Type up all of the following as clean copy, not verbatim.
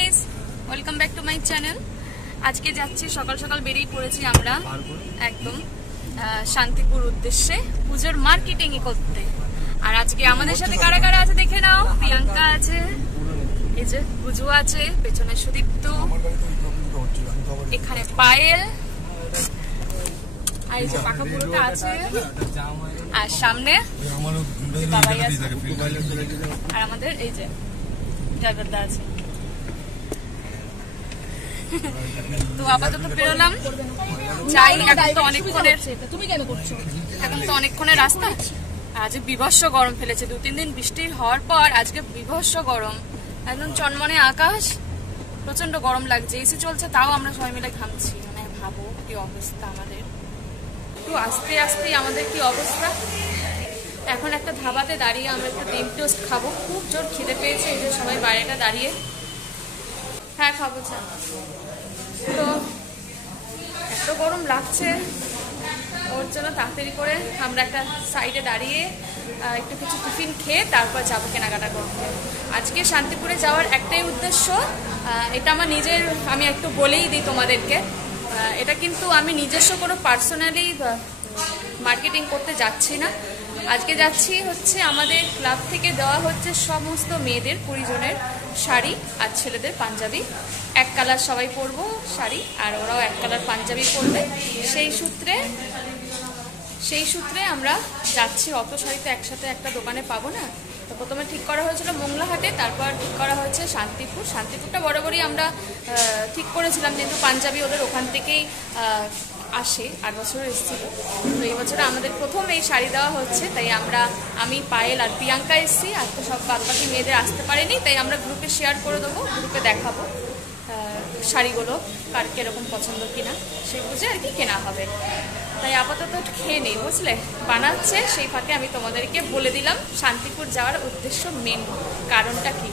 Guys, welcome back to my channel. আজকে যাচ্ছি, সকাল সকাল বেরিয়ে পড়েছি আমরা একদম শান্তিপুর উদ্দেশ্যে পুজোর মার্কেটিং করতে। আর আজকে আমাদের সাথে কারা কারা আছে দেখে নাও। প্রিয়াঙ্কা আছে, এই যে পুজো আছে, পেছনে সুদীপ্ত, এখানে পায়েল, আর এই যে পাকা পুরোটা আছে, আর সামনে বাবাই আছে, আর আমাদের এই যে ড্রাইভারদা আছে। তো আপাতত বেরোলাম, যাই। এখন তো অনেকক্ষণের, তুমি কেন করছো? এখন তো অনেকক্ষণের রাস্তা। আজ বিভৎস গরম ফেলেছে, 2-3 দিন বৃষ্টির হওয়ার পর আজকে বিভৎস গরম, একদম চনমনে আকাশ, প্রচন্ড গরম লাগছে। এসি চলছে, তাও আমরা সবাই মিলে ঘামছি। মানে ভাবো কি অবস্থা আমাদের। তো আস্তে আস্তে আমাদের কি অবস্থা। এখন একটা ধাবাতে দাঁড়িয়ে আমরা একটু ডিম টোস্ট খাবো, খুব জোর খিদে পেয়েছে। এই যে সবাই বাইরেটা দাঁড়িয়ে, হ্যাঁ খাবো চা। তো এত গরম লাগছে, ওর জন্য তাড়াতাড়ি করে আমরা একটা সাইডে দাঁড়িয়ে একটু কিছু টিফিন খেয়ে তারপর যাবো কেনাকাটা করতে। আজকে শান্তিপুরে যাওয়ার একটাই উদ্দেশ্য, এটা আমার নিজের, আমি একটু বলেই দিই তোমাদেরকে। এটা কিন্তু আমি নিজস্ব কোনো পার্সোনালি মার্কেটিং করতে যাচ্ছি না। আজকে যাচ্ছি হচ্ছে আমাদের ক্লাব থেকে দেওয়া হচ্ছে সমস্ত মেয়েদের 20 জনের শাড়ি আর ছেলেদের পাঞ্জাবি, এক কালার সবাই পরবো শাড়ি, আর ওরাও এক কালার পাঞ্জাবি পরবে। সেই সূত্রে আমরা যাচ্ছি। অত শাড়ি তো একসাথে একটা দোকানে পাবো না। তো প্রথমে ঠিক করা হয়েছিল মোংলাহাটে, তারপর ঠিক করা হয়েছে শান্তিপুর। শান্তিপুরটা বরাবরই আমরা ঠিক করেছিলাম, কিন্তু পাঞ্জাবি ওদের ওখান থেকেই আসে, 8 বছর এসেছিল। তো এই বছর আমাদের প্রথম এই শাড়ি দেওয়া হচ্ছে, তাই আমি পায়েল আর প্রিয়াঙ্কা এসেছি। আর তো সব বাদবাকি মেয়েদের আসতে পারেনি, তাই আমরা গ্রুপে শেয়ার করে দেবো, গ্রুপে দেখাবো শাড়িগুলো কার কিরকম পছন্দ কিনা, সে বুঝে আর কি কেনা হবে। তাই আপাতত খেয়ে নেই, বুঝলে, বানাচ্ছে। সেই ফাঁকে আমি তোমাদেরকে বলে দিলাম শান্তিপুর যাওয়ার উদ্দেশ্য, মেন কারণটা কি।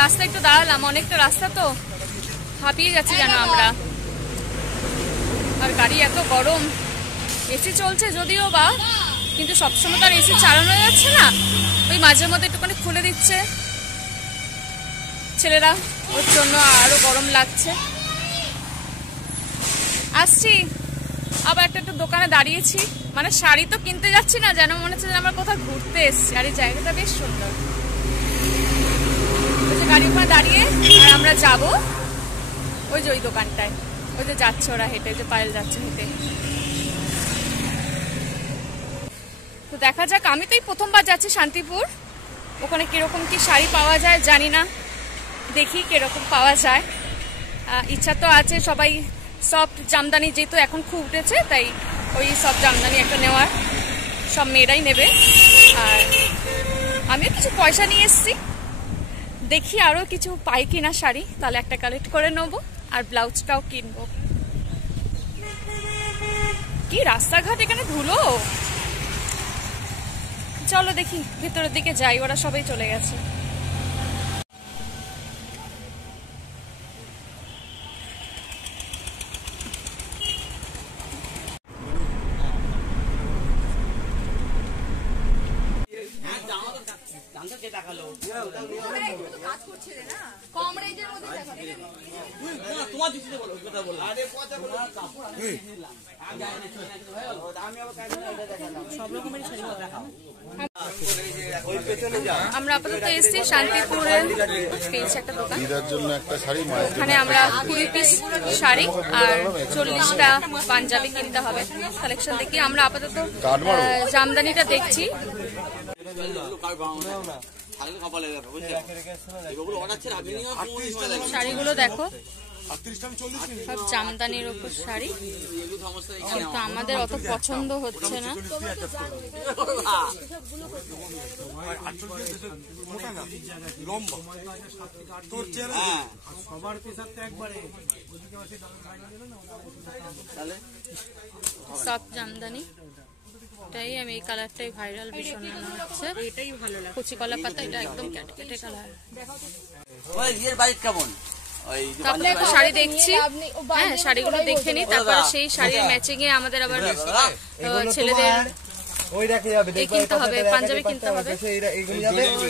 রাস্তা একটু দাঁড়ালাম, অনেকটা রাস্তা তো হাঁপিয়ে যাচ্ছি যেন আমরা। আর গাড়ি এত গরম, এসি চলছে যদিও বা, কিন্তু সবসময় তো আর এসি চালানো যাচ্ছে না। ওই মাঝে মধ্যে একটুখানি খুলে দিচ্ছে ছেলেরা, ওর জন্য আরো গরম লাগছে। আসছি আবার একটা দোকানে দাঁড়িয়েছি, মানে শাড়ি তো কিনতে যাচ্ছি না, যেন মনে হচ্ছে আমরা কোথাও ঘুরতে এসছি। আর এই জায়গাটা বেশ সুন্দর, গাড়ি ওখানে দাঁড়িয়ে। আর আমরা যাব ওই যে ওই দোকানটায়, ওই যে যাচ্ছে ওরা হেঁটে, যে পায়েল যাচ্ছে হেঁটে। তো দেখা যাক, আমি তো এই প্রথমবার যাচ্ছি শান্তিপুর, ওখানে কিরকম কি শাড়ি পাওয়া যায় জানি না, দেখি কিরকম পাওয়া যায়। ইচ্ছা তো আছে সবাই সফট জামদানি, যেহেতু এখন খুব উঠেছে, তাই ওই সফট জামদানি একটা নেওয়ার, সব মেয়েরাই নেবে। আর আমিও কিছু পয়সা নিয়ে এসেছি, দেখি আরও কিছু পাই কিনা শাড়ি, তাহলে একটা কালেক্ট করে নেবো। আর ব্লাউজটাও কিনবো। কি রাস্তাঘাট এখানে ধুলো। চলো দেখি ভেতরের দিকে যাই, ওরা সবাই চলে গেছে। আমরা আপাতত এসেছি শান্তিপুরে, একটা দোকান, ওখানে আমরা 20 পিস শাড়ি আর 40টা পাঞ্জাবি কিনতে হবে। কালেকশন দেখি। আমরা আপাতত জামদানিটা দেখছি। শাড়িগুলো দেখো, সব জামদানির উপর শাড়ি, কিন্তু আমাদের অত পছন্দ হচ্ছে না। সব জামদানি, এটাই আমি এই কালারটাই ভাইরাল, ভীষণ মনে হচ্ছে। এটাই ভালো লাগে, কচি কলা পাতা, এটা একদম ক্যাটকেটে কালার। শাড়ি দেখছি, হ্যাঁ শাড়িগুলো দেখে নি, তারপরে সেই শাড়ির ম্যাচিং এ আমাদের আবার ছেলেদের কিনতে হবে, পাঞ্জাবি কিনতে হবে।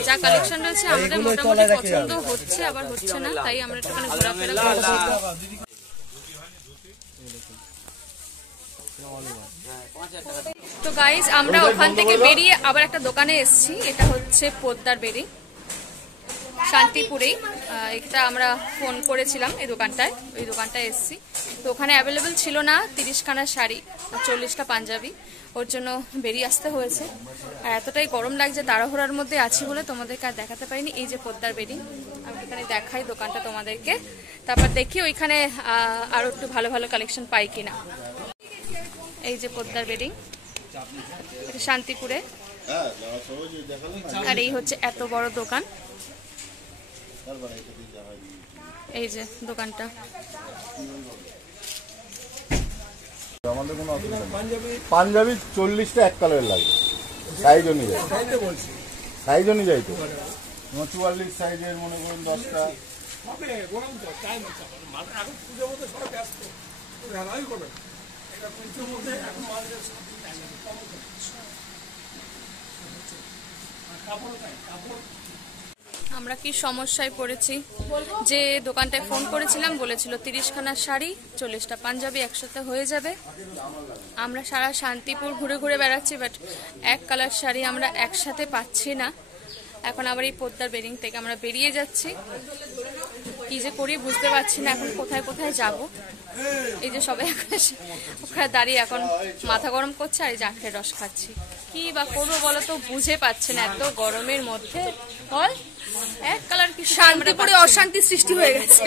যা কালেকশন রয়েছে আমাদের মোটামুটি পছন্দ হচ্ছে, আবার হচ্ছে না, তাই আমরা একটুখানি ঘোরাফেরা করছি। তো গাইজ আমরা ওখান থেকে বেরিয়ে আবার একটা দোকানে এসেছি, এটা হচ্ছে পোদ্দার বেরি, শান্তিপুরেই। এটা আমরা ফোন করেছিলাম এই দোকানটায়, ওই দোকানটায় এসেছি। তো ওখানে অ্যাভেলেবেল ছিল না 30খানা শাড়ি, 40টা পাঞ্জাবি, ওর জন্য বেরিয়ে আসতে হয়েছে। আর এতটাই গরম লাগছে, তাড়াহুড়ার মধ্যে আছি বলে তোমাদেরকে আর দেখাতে পারিনি। এই যে পোদ্দার বেরি, আমি এখানে দেখাই দোকানটা তোমাদেরকে, তারপর দেখি ওইখানে আরো একটু ভালো ভালো কালেকশন পাই কিনা। এই যে পোদ্দার বেরি, শান্তিপুরে। আর এই হচ্ছে এত বড় দোকান, এই যে দোকানটা। পাঞ্জাবি 40টা এক কালারের লাগবে, সাইজ অনুযায়ী, সাইজ অনুযায়ী তো 44 সাইজের মনে করুন 10টা। আমরা কি সমস্যায় পড়েছি, যে দোকানটায় ফোন করেছিলাম বলেছিল 30খানা শাড়ি 40টা পাঞ্জাবি একসাথে হয়ে যাবে। আমরা সারা শান্তিপুর ঘুরে ঘুরে বেড়াচ্ছি, বাট এক কালার শাড়ি আমরা একসাথে পাচ্ছি না। এখন আবার এই পোদ্দার বেরিং থেকে আমরা বেরিয়ে যাচ্ছি, কি যে করি বুঝতে পারছি না, এখন কোথায় কোথায় যাব। এই যে সবাই ওখানে দাঁড়িয়ে এখন মাথা গরম করছে, আর এই যে আখের রস খাচ্ছি। কি বা করবো বলো তো, বুঝে পাচ্ছে না, এত গরমের মধ্যে বল এক কালার কি শান্তিপুরে অশান্তি সৃষ্টি হয়ে গেছে।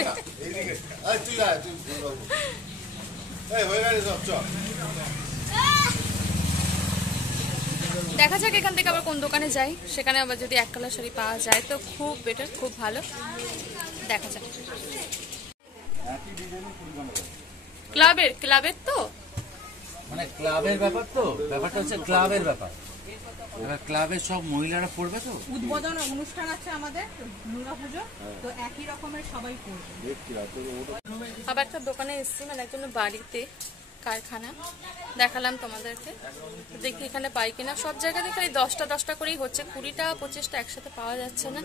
দেখা যাক এখান থেকে আবার কোন দোকানে যাই, সেখানে আবার যদি এক কালার শাড়ি পাওয়া যায় তো খুব বেটার, খুব ভালো। দেখা যাক। ক্লাবের তো মানে ক্লাবের ব্যাপার, তো ব্যাপারটা হচ্ছে ক্লাবের ব্যাপার। এবার ক্লাবের সব মহিলারা পড়বে, তো উদ্বোধন অনুষ্ঠান আছে আমাদের দুর্গাপুজো, তো একই রকমের সবাই পড়বে। আবার একটা দোকানে এসেছি, মানে একজন বাড়িতে কারখানা দেখালাম তোমাদেরকে, দেখি এখানে পাই কিনা। সব জায়গাতে খালি 10টা করেই হচ্ছে, 20টা 25টা একসাথে পাওয়া যাচ্ছে না।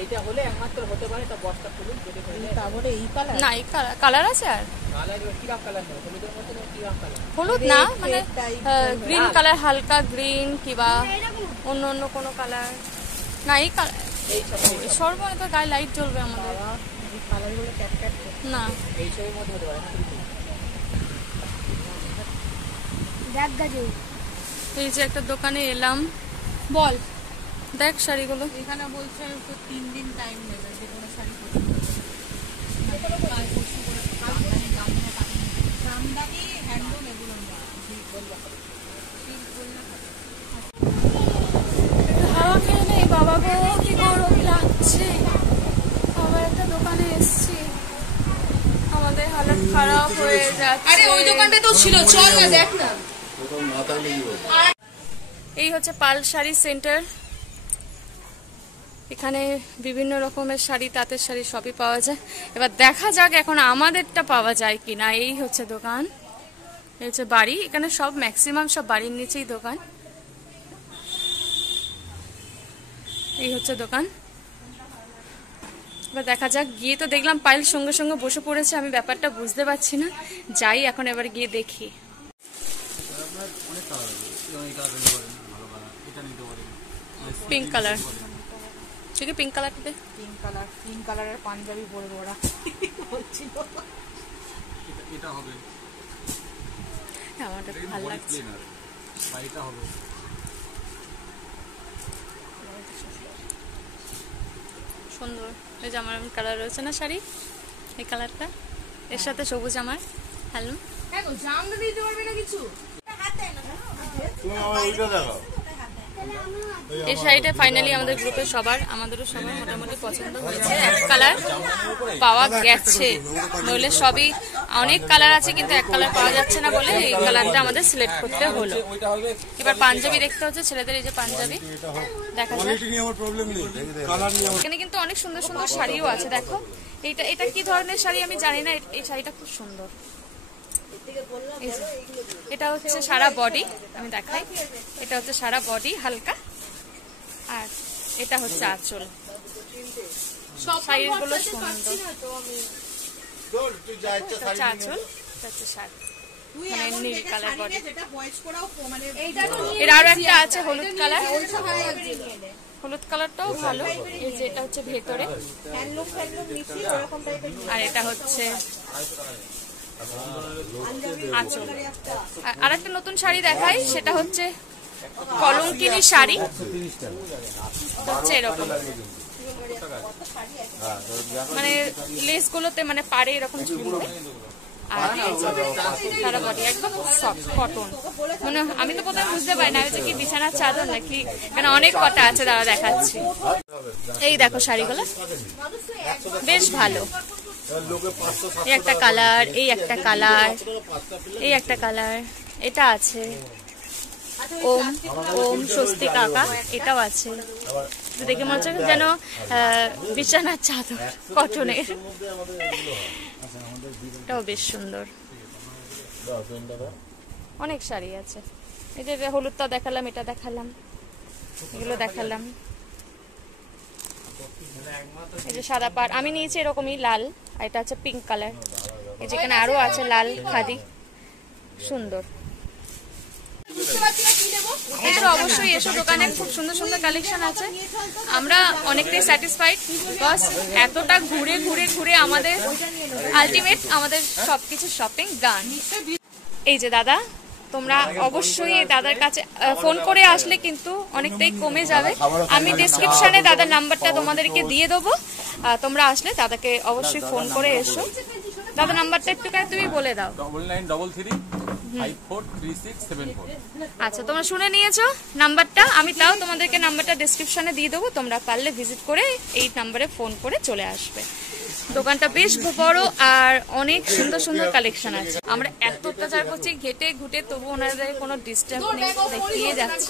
এইটা হলে একমাত্র হতে পারে, তা বস্তা খুলুন কেটে ফেলে। তারপরে এই কালার না, এই কালার আছে, আর কালার কি রকম কালার নেই, হলুদের মধ্যে কি রকম কালার, হলুদ না, মানে গ্রিন কালার, হালকা গ্রিন কিবা অন্য অন্য কোনো কালার। না এই কালার, এই সব সর্বনে তো গায়ে লাইট জ্বলবে আমাদের, এই কালারগুলো ক্যাট ক্যাট না এই সবের মধ্যে হতে পারে। এই যে একটা দোকানে এলাম, বল দেখ শাড়িগুলো। এখানে বলছে তো 3 দিন টাইম নেবে, যে কোনো শাড়ি জামদানি হ্যান্ডলুম এগুলো হাওয়া খেয়ে নেই বাবা গো, কি গরম লাগছে। আবার একটা দোকানে এসছি, আমাদের হালত খারাপ হয়ে যাচ্ছে। আরে ওই দোকানটা তো ছিল, চল না দেখ না। এই হচ্ছে পাল শাড়ি সেন্টার, এখানে বিভিন্ন রকমের শাড়ি, তাঁতের শাড়ি সবই পাওয়া যায়। এবার দেখা যাক এখন আমাদেরটা পাওয়া যায় কিনা। এই হচ্ছে দোকান, এই হচ্ছে বাড়ি, এখানে সব ম্যাক্সিমাম সব বাড়ির নিচেই দোকান। এই হচ্ছে দোকান, এবার দেখা যাক। গিয়ে তো দেখলাম পাইল সঙ্গে সঙ্গে বসে পড়েছে, আমি ব্যাপারটা বুঝতে পারছি না, যাই এখন এবার গিয়ে দেখি। পিঙ্ক কালার, ঠিক আছে পিঙ্ক কালারটা দে। পিঙ্ক কালারের পাঞ্জাবি পরে ওরা বলছিল এটা হবে, আমারটা ভালো লাগছে। শাড়িটা হবে সুন্দর, এই যে আমার কালার রয়েছে না শাড়ি, এই কালারটা, এর সাথে সবুজ আমার। হ্যালো, জামদা দিতে পারবে না কিছু, এই শাড়িটা ফাইনালি আমাদের গ্রুপের সবার, আমাদেরও সবার মোটামুটি পছন্দ হয়েছে। এক কালার পাওয়া গেছে, নইলে সবই অনেক কালার আছে কিন্তু এক কালার পাওয়া যাচ্ছে না বলে এই কালারটা আমাদের সিলেক্ট করতে হলো। এবার পাঞ্জাবি দেখতে হচ্ছে, ছেলেদের এই যে পাঞ্জাবি দেখা যায়। এখানে কিন্তু অনেক সুন্দর সুন্দর শাড়িও আছে, দেখো। এটা কি ধরনের শাড়ি আমি জানি না, এই শাড়িটা খুব সুন্দর। এই যে, এটা হচ্ছে সারা বডি, আমি দেখাই, এটা হচ্ছে সারা বডি হালকা, আর এটা হচ্ছে আঁচল। শাড়িগুলো সুন্দর, এটা হচ্ছে আঁচল, এটা হচ্ছে শাড়ি, মানে নীল কালার বডি। এর আরো একটা আছে হলুদ কালার, হলুদ কালারটাও ভালো। এই যে এটা হচ্ছে ভেতরে, আর এটা হচ্ছে আঁচল। আর একটা নতুন শাড়ি দেখাই, সেটা হচ্ছে কলঙ্কিনী শাড়ি, হচ্ছে এরকম, মানে লেস গুলোতে মানে পাড়ে এরকম ঝুলবে, আর সারা বডি একদম সফট কটন। মানে আমি তো প্রথমে বুঝতে পারি না হচ্ছে কি বিছানার চাদর নাকি, কেন অনেক কটা আছে, দাঁড়া দেখাচ্ছি। এই দেখো শাড়িগুলো বেশ ভালো, এই একটা কালার, এই একটা কালার, এই একটা কালার, এটা আছে ওম ওম স্বস্তি কাকা, এটাও আছে। দেখে মনে হচ্ছে যেন বিছানার চাদর কটনের, এটাও বেশ সুন্দর। অনেক শাড়ি আছে, এই যে হলুদটা দেখালাম, এটা দেখালাম, এগুলো দেখালাম। এই যে সাদা পাড় আমি নিয়েছি এরকমই লাল, আর এটা হচ্ছে পিঙ্ক কালার। এই যেখানে আরো আছে লাল খাদি, সুন্দর। এছাড়া অবশ্যই এসব দোকানে খুব সুন্দর সুন্দর কালেকশন আছে। আমরা অনেকটাই স্যাটিসফাইড, বিকজ এতটা ঘুরে ঘুরে ঘুরে আমাদের আলটিমেট আমাদের সবকিছু শপিং ডান। এই যে দাদা, তোমরা অবশ্যই দাদার কাছে ফোন করে আসলে কিন্তু অনেকটাই কমে যাবে। আমি ডেসক্রিপশনে দাদার নাম্বারটা তোমাদেরকে দিয়ে দেবো, তোমরা আসলে দাদাকে অবশ্যই ফোন করে এসো। দাদা নাম্বারটা একটুখানি তুমি বলে দাও। 9933543674। আচ্ছা, তোমরা শুনে নিয়েছো নাম্বারটা, আমি তাও তোমাদেরকে নাম্বারটা ডেসক্রিপশনে দিয়ে দেবো, তোমরা পারলে ভিজিট করে এই নাম্বারে ফোন করে চলে আসবে। দোকানটা বেশ বড় আর অনেক সুন্দর সুন্দর কালেকশন আছে। আমরা এত অত্যাচার করছি ঘেটে ঘুটে, তবু ওনাদের কোনো ডিস্টার্ব নেই, দেখিয়ে যাচ্ছে।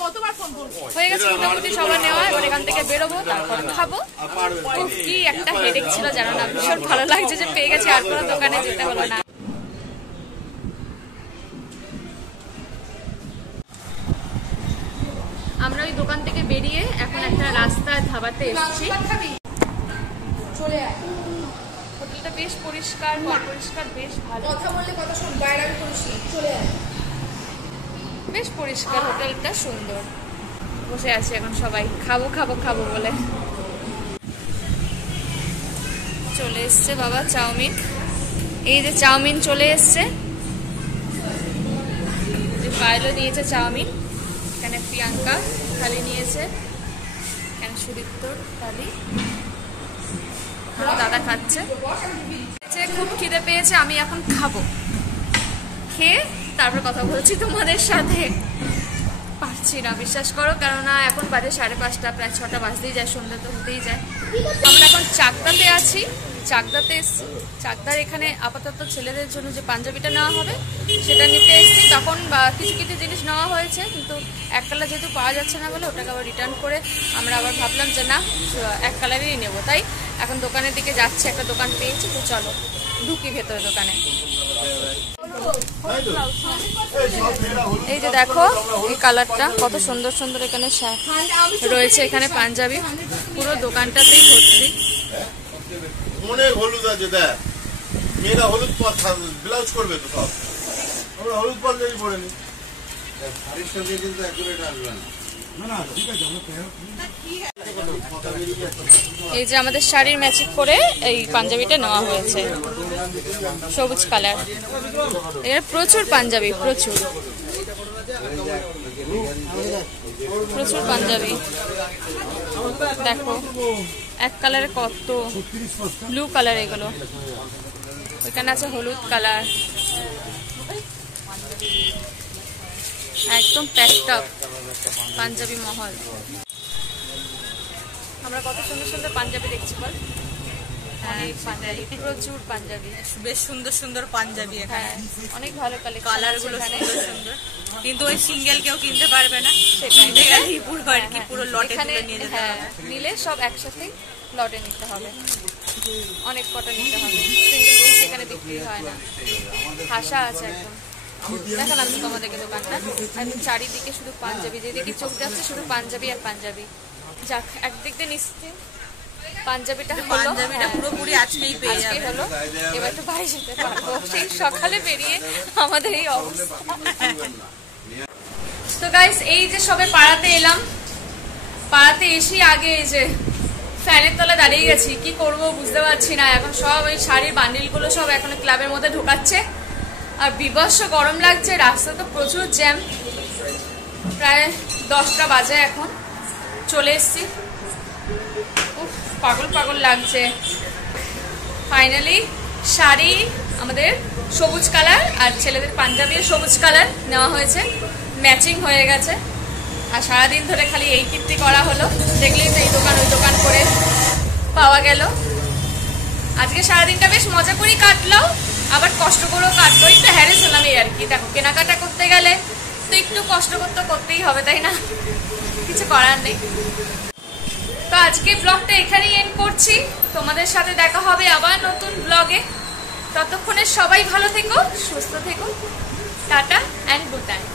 হয়ে গেছে মোটামুটি সবার নেওয়া, এবার এখান থেকে বেরোবো, তারপর খাবো। কি একটা হেডেক ছিল জানো না, ভীষণ ভালো লাগছে যে পেয়ে গেছি, আর কোনো দোকানে যেতে হলো না। আমরা ওই দোকান থেকে বেরিয়ে এখন একটা রাস্তার ধাবাতে এসেছি। চলে আয়, হোটেলটা বেশ পরিষ্কার, পরিষ্কার, বেশ ভালো। কথা বললে কথা শুন, বাইরে আমি করছি, চলে আয়। বেশ পরিষ্কার, হোটেলটা সুন্দর। বসে আছি এখন সবাই, খাবো খাবো খাবো বলে। চলে এসছে বাবা চাউমিন, এই যে চাউমিন চলে এসছে, পায়েলও নিয়েছে চাউমিন, এখানে প্রিয়াঙ্কা থালি নিয়েছে, এখানে সুদীপ্ত থালি, দাদা খাচ্ছে। খুব খিদে পেয়েছে, আমি এখন খাবো, খেয়ে তারপর কথা বলছি তোমাদের সাথে। পারছি না, বিশ্বাস করো, কেননা এখন বাজে 5:30, প্রায় 6টা বাজতেই যায়, সন্ধ্যা তো হতেই যায়। আমরা এখন চাকদাতে আছি, চাকদাতে এসছি। চাকদার এখানে আপাতত ছেলেদের জন্য যে পাঞ্জাবিটা নেওয়া হবে সেটা নিতে এসছি। তখন কিছু কিছু জিনিস নেওয়া হয়েছে, কিন্তু এক কালার যেহেতু পাওয়া যাচ্ছে না বলে ওটাকে আবার রিটার্ন করে আমরা আবার ভাবলাম যে না, এক কালারেরই নেবো। তাই এখন দোকানের দিকে যাচ্ছে, একটা দোকান পেয়েছি, তো চলো ঢুকি ভেতরে দোকানে। এই যে দেখো এই কালারটা কত সুন্দর সুন্দর এখানে রয়েছে, এখানে পাঞ্জাবি পুরো দোকানটাতেই ভর্তি। অনেক হলুদ আছে, দেখ মেয়েরা হলুদ ব্লাউজ করবে তো সব, আমরা হলুদ পাঞ্জাবি পরে নি। এই যে আমাদের শাড়ির ম্যাচিং করে এই পাঞ্জাবিটা নেওয়া হয়েছে, সবুজ কালার। এর প্রচুর পাঞ্জাবি, প্রচুর প্রচুর পাঞ্জাবি। দেখো এক কালারে কত, ব্লু কালার এগুলো, এখানে আছে হলুদ কালার, একদম প্যাকড আপ পাঞ্জাবি মহল। আমরা কত সুন্দর সুন্দর পাঞ্জাবি দেখছি বল, পাঞ্জাবি প্রচুর পাঞ্জাবি, বেশ সুন্দর সুন্দর পাঞ্জাবি, হ্যাঁ অনেক ভালো কালার গুলো সুন্দর সুন্দর। কিন্তু ওই সিঙ্গেল কেউ কিনতে পারবে না, সেটাই গেলেই পুরো আর কি পুরো লটে এখানে তুলে নিয়ে যেতে হ্যাঁ হবে। নিলে সব একসাথে লটে নিতে হবে, অনেক কটা নিতে হবে, সিঙ্গেল পিস এখানে বিক্রি হয় না। হাসা আছে একদম। দেখালাম তো তোমাদেরকে দোকানটা, একদম চারিদিকে শুধু পাঞ্জাবি, যেদিকে চোখ যাচ্ছে শুধু পাঞ্জাবি আর পাঞ্জাবি। যাক একদিক দিয়ে নিশ্চিত পাঞ্জাবিটা হলো, পাঞ্জাবিটা পুরোপুরি আজকেই পেয়ে আজকে যাবে। হলো, এবার তো বাড়ি যেতে পারবো। সেই সকালে বেরিয়ে আমাদের এই অবস্থা। তো গাইস এই যে সবে পাড়াতে এলাম, পাড়াতে এসে আগে এই যে ফ্যানের তলা দাঁড়িয়ে গেছি, কি করব বুঝতে পারছি না। এখন সব ওই শাড়ির বান্ডিলগুলো সব এখন ক্লাবের মধ্যে ঢোকাচ্ছে, আর বিভৎস গরম লাগছে, রাস্তা তো প্রচুর জ্যাম। প্রায় 10টা বাজে এখন, চলে এসছি। উফ, পাগল পাগল লাগছে। ফাইনালি শাড়ি আমাদের সবুজ কালার আর ছেলেদের পাঞ্জাবির সবুজ কালার নেওয়া হয়েছে, ম্যাচিং হয়ে গেছে। আর সারাদিন ধরে খালি এই কীর্তি করা হলো, দেখলেই তো এই দোকান ওই দোকান করে পাওয়া গেল। আজকে সারাদিনটা বেশ মজা করেই কাটলো, আবার কষ্ট করেও কাটলো, একটু হ্যারেস হলাম এই আর কি। দেখো কেনাকাটা করতে গেলে তো একটু কষ্ট করতেই হবে, তাই না? কিছু করার নেই। তো আজকে ব্লগটা এখানেই এন্ড করছি, তোমাদের সাথে দেখা হবে আবার নতুন ব্লগে। ততক্ষণে সবাই ভালো থেকো, সুস্থ থেকো, টাটা অ্যান্ড গুড নাইট।